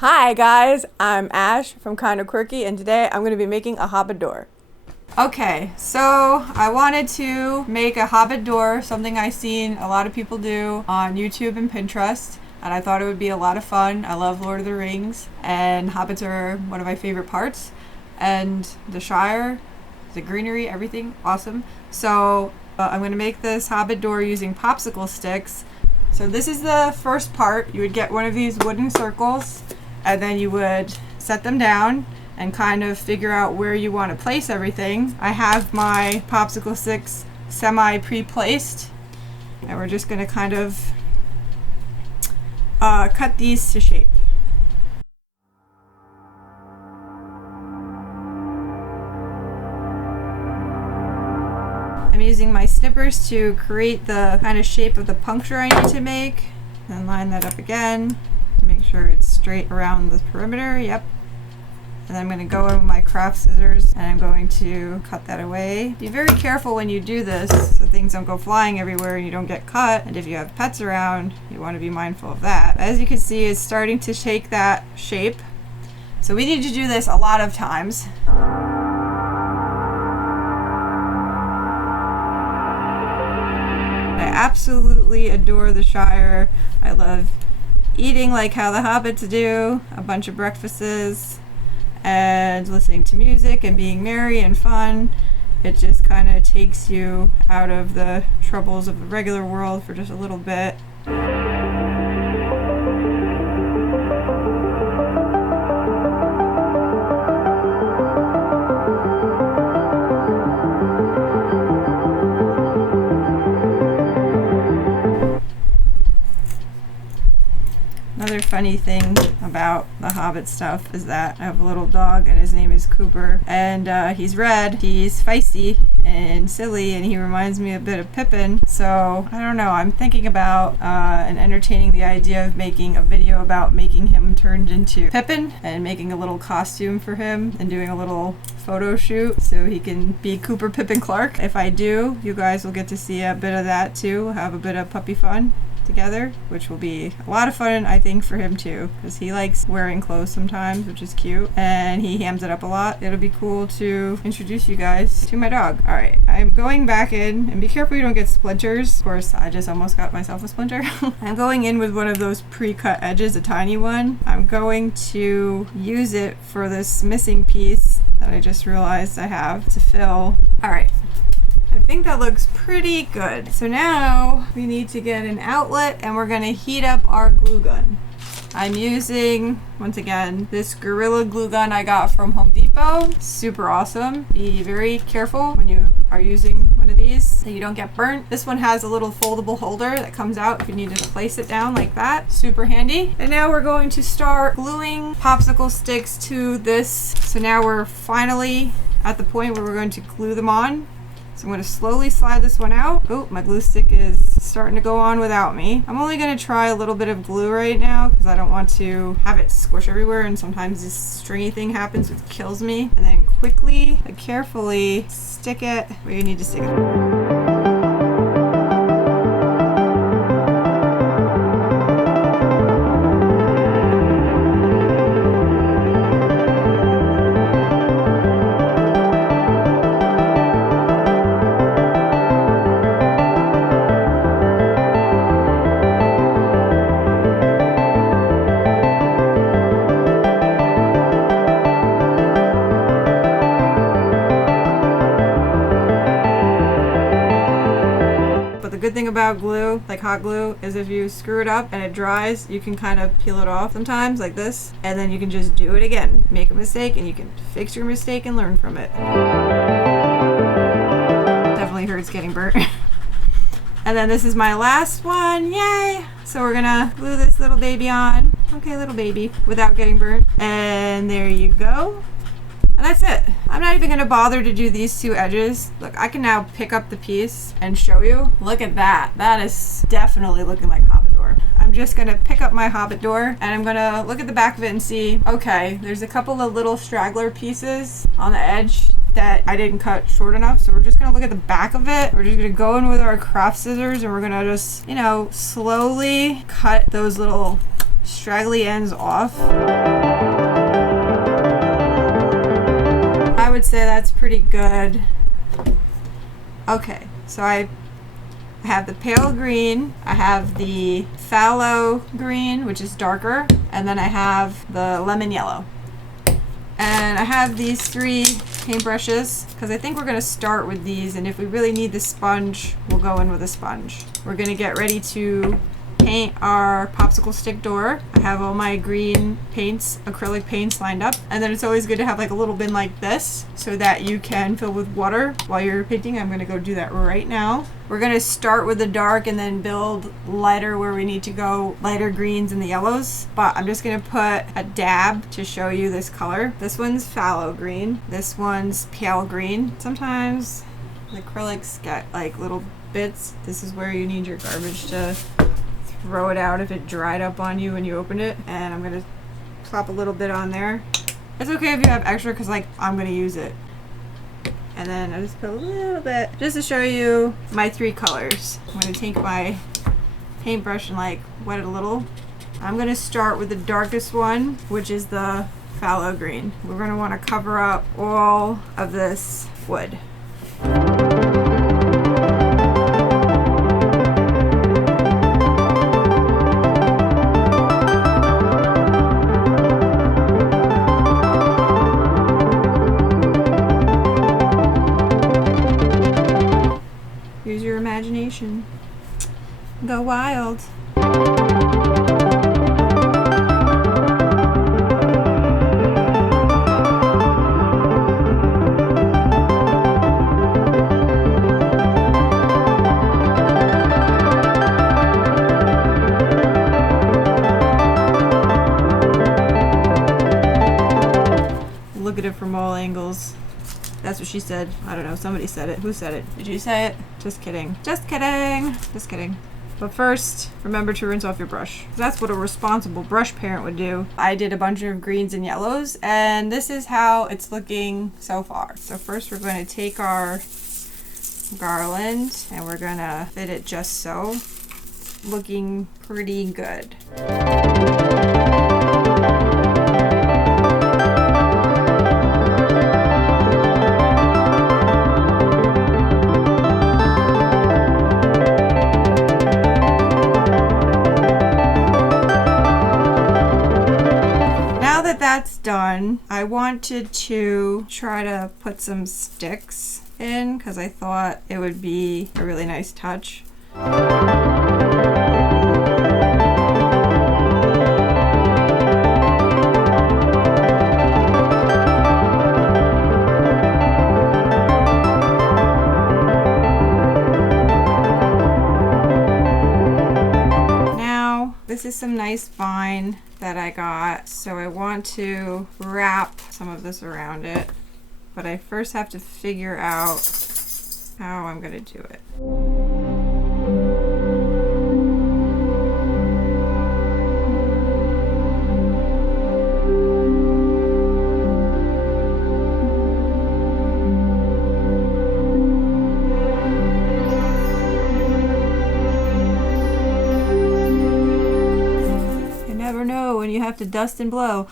Hi guys, I'm Ash from Kinda Quirky, and today I'm going to be making a Hobbit door. Okay, so I wanted to make a Hobbit door, something I've seen a lot of people do on YouTube and Pinterest, and I thought it would be a lot of fun. I love Lord of the Rings, and hobbits are one of my favorite parts, and the Shire, the greenery, everything, awesome. So I'm going to make this Hobbit door using popsicle sticks. So this is the first part. You would get one of these wooden circles, and then you would set them down and kind of figure out where you want to place everything. I have my popsicle sticks semi pre-placed, and we're just going to kind of cut these to shape. I'm using my snippers to create the kind of shape of the puncture I need to make, and line that up again to make sure it's straight around the perimeter. Yep. And then I'm going to go in with my craft scissors and I'm going to cut that away. Be very careful when you do this so things don't go flying everywhere and you don't get cut. And if you have pets around, you want to be mindful of that. As you can see, it's starting to take that shape. So we need to do this a lot of times. I absolutely adore the Shire. I love eating like how the hobbits do, a bunch of breakfasts, and listening to music and being merry and fun. It just kind of takes you out of the troubles of the regular world for just a little bit. Another funny thing about the Hobbit stuff is that I have a little dog and his name is Cooper, and he's red, he's feisty and silly, and he reminds me a bit of Pippin. So I don't know, I'm thinking about and entertaining the idea of making a video about making him turned into Pippin and making a little costume for him and doing a little photo shoot so he can be Cooper, Pippin, Clark. If I do, you guys will get to see a bit of that too, have a bit of puppy fun together, which will be a lot of fun, I think, for him too, because he likes wearing clothes sometimes, which is cute, and he hams it up a lot. It'll be cool to introduce you guys to my dog. All right, I'm going back in, and be careful you don't get splinters. Of course, I just almost got myself a splinter. I'm going in with one of those pre-cut edges, a tiny one. I'm going to use it for this missing piece that I just realized I have to fill. All right. I think that looks pretty good. So now we need to get an outlet and we're gonna heat up our glue gun. I'm using, once again, this Gorilla glue gun I got from Home Depot. Super awesome. Be very careful when you are using one of these so you don't get burnt. This one has a little foldable holder that comes out if you need to place it down like that. Super handy. And now we're going to start gluing popsicle sticks to this. So now we're finally at the point where we're going to glue them on. So I'm going to slowly slide this one out. Oh, my glue stick is starting to go on without me. I'm only going to try a little bit of glue right now because I don't want to have it squish everywhere, and sometimes this stringy thing happens which kills me. And then quickly but carefully stick it where you need to stick it. The good thing about glue, like hot glue, is if you screw it up and it dries, you can kind of peel it off sometimes like this, and then you can just do it again. Make a mistake and you can fix your mistake and learn from it. Definitely hurts getting burnt. And then this is my last one, yay! So we're gonna glue this little baby on. Okay, little baby, without getting burnt. And there you go. And that's it. I'm not even gonna bother to do these two edges. Look, I can now pick up the piece and show you. Look at that. That is definitely looking like Hobbit door. I'm just gonna pick up my Hobbit door and I'm gonna look at the back of it and see, okay, there's a couple of little straggler pieces on the edge that I didn't cut short enough. So we're just gonna look at the back of it. We're just gonna go in with our craft scissors and we're gonna just, you know, slowly cut those little straggly ends off. I would say that's pretty good. Okay, so I have the pale green, I have the phthalo green, which is darker, and then I have the lemon yellow. And I have these 3 paintbrushes because I think we're going to start with these, and if we really need the sponge, we'll go in with a sponge. We're going to get ready to paint our popsicle stick door. I have all my green paints, acrylic paints lined up, and then it's always good to have like a little bin like this so that you can fill with water while you're painting. I'm going to go do that right now. We're going to start with the dark and then build lighter where we need to go, lighter greens and the yellows. But I'm just going to put a dab to show you this color. This one's phthalo green. This one's pale green. Sometimes the acrylics get like little bits. This is where you need your garbage to throw it out if it dried up on you when you opened it. And I'm going to plop a little bit on there. It's okay if you have extra because like I'm going to use it. And then I just put a little bit just to show you my 3 colors. I'm going to take my paintbrush and like wet it a little. I'm going to start with the darkest one, which is the phthalo green. We're going to want to cover up all of this wood. Use your imagination. Go wild. Look at it from all angles. That's what she said. I don't know. Somebody said it. Who said it? Did you say it? Just kidding. Just kidding. Just kidding. But first, remember to rinse off your brush. That's what a responsible brush parent would do. I did a bunch of greens and yellows, and this is how it's looking so far. So first we're going to take our garland and we're going to fit it just so. Looking pretty good. That's done. I wanted to try to put some sticks in because I thought it would be a really nice touch. Now, this is some nice vine that I got, so I want to wrap some of this around it, but I first have to figure out how I'm gonna do it. When you have to dust and blow.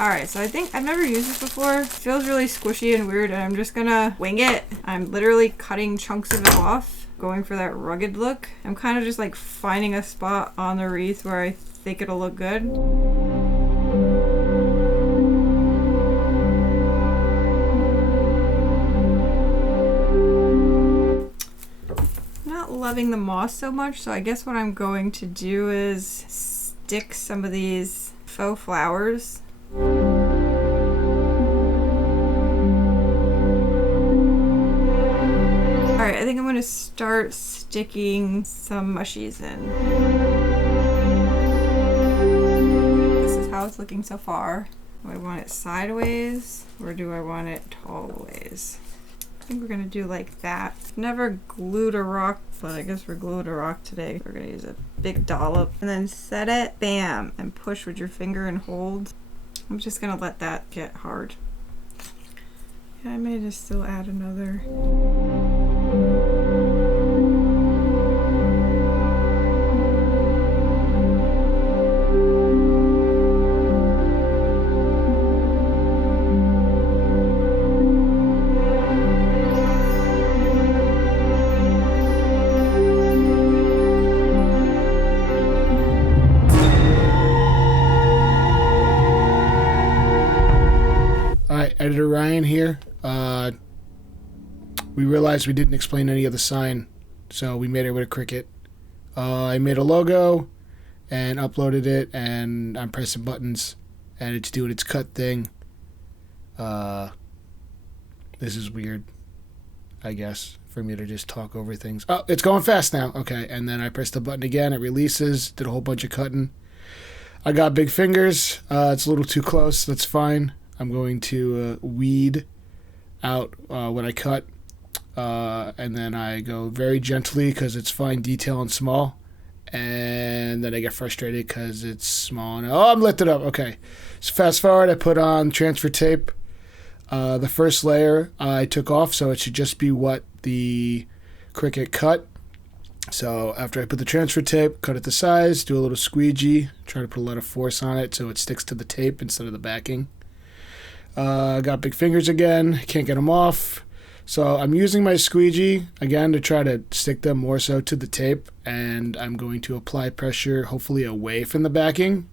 Alright, so I think I've never used this before. It feels really squishy and weird, and I'm just gonna wing it. I'm literally cutting chunks of it off, going for that rugged look. I'm kind of just like finding a spot on the wreath where I think it'll look good. Not loving the moss so much, so I guess what I'm going to do is stick some of these faux flowers. Alright, I think I'm going to start sticking some mushies in. This is how it's looking so far. Do I want it sideways or do I want it tall ways? I think we're going to do like that. Never glued a rock, but I guess we're glued a rock today. We're going to use a big dollop and then set it, bam, and push with your finger and hold. I'm just going to let that get hard. Yeah, I may just still add another. Editor Ryan here. We realized we didn't explain any of the sign, so we made it with a Cricut. I made a logo and uploaded it, and I'm pressing buttons, and it's doing its cut thing. This is weird, I guess, for me to just talk over things. Oh, it's going fast now. Okay, and then I press the button again. It releases. Did a whole bunch of cutting. I got big fingers. It's a little too close. That's fine. I'm going to weed out what I cut. And then I go very gently because it's fine detail and small. And then I get frustrated because it's small. And I'm lifted up. Okay. So fast forward, I put on transfer tape. The first layer I took off, so it should just be what the Cricut cut. So after I put the transfer tape, cut it to size, do a little squeegee, try to put a lot of force on it so it sticks to the tape instead of the backing. Got big fingers again, can't get them off. So I'm using my squeegee again to try to stick them more so to the tape, and I'm going to apply pressure hopefully away from the backing.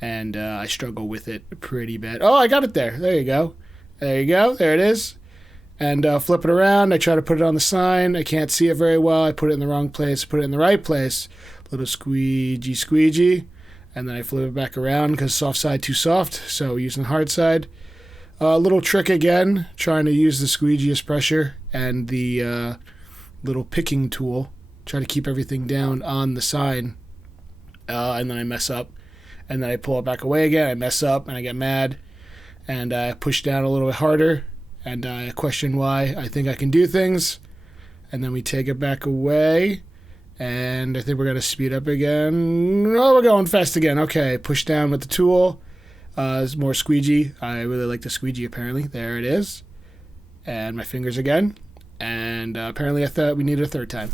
And I struggle with it pretty bad. Oh, I got it there. There you go. There you go. There it is. And flip it around. I try to put it on the sign. I can't see it very well. I put it in the wrong place. Put it in the right place. Little squeegee. And then I flip it back around because soft side too soft. So using the hard side. Little trick again. Trying to use the squeegee as pressure and the little picking tool. Try to keep everything down on the sign. And then I mess up. And then I pull it back away again. I mess up and I get mad. And I push down a little bit harder, and I question why I think I can do things. And then we take it back away, and I think we're going to speed up again. Oh, we're going fast again. Okay, push down with the tool. There's more squeegee. I really like the squeegee, apparently. There it is. And my fingers again. And apparently I thought we needed a third time.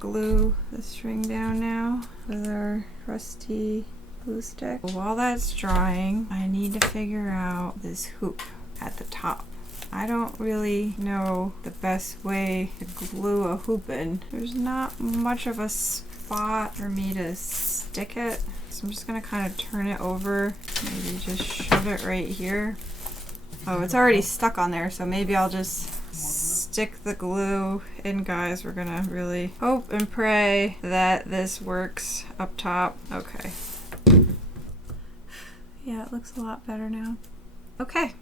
Glue the string down now with our trusty glue stick. While that's drying, I need to figure out this hoop at the top. I don't really know the best way to glue a hoop in. There's not much of a spot for me to stick it, so I'm just gonna kind of turn it over, maybe just shove it right here. Oh, it's already stuck on there, so maybe I'll just stick the glue in, guys. We're gonna really hope and pray that this works up top. Okay. Yeah, it looks a lot better now. Okay.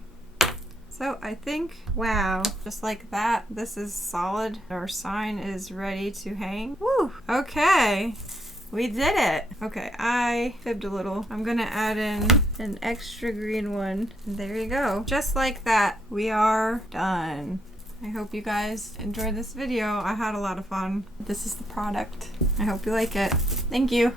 So I think, wow, just like that, this is solid. Our sign is ready to hang. Woo! Okay. We did it. Okay, I fibbed a little. I'm gonna add in an extra green one. And there you go. Just like that, we are done. I hope you guys enjoyed this video. I had a lot of fun. This is the product. I hope you like it. Thank you.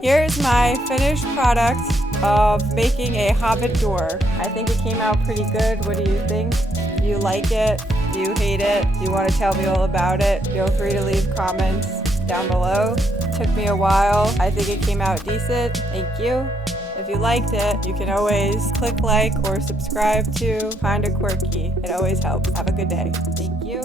Here's my finished product of making a Hobbit door. I think it came out pretty good. What do you think? Do you like it? Do you hate it? Do you want to tell me all about it? Feel free to leave comments down below. It took me a while. I think it came out decent. Thank you. If you liked it, you can always click like or subscribe to Kinda Quirky. It always helps. Have a good day. Thank you.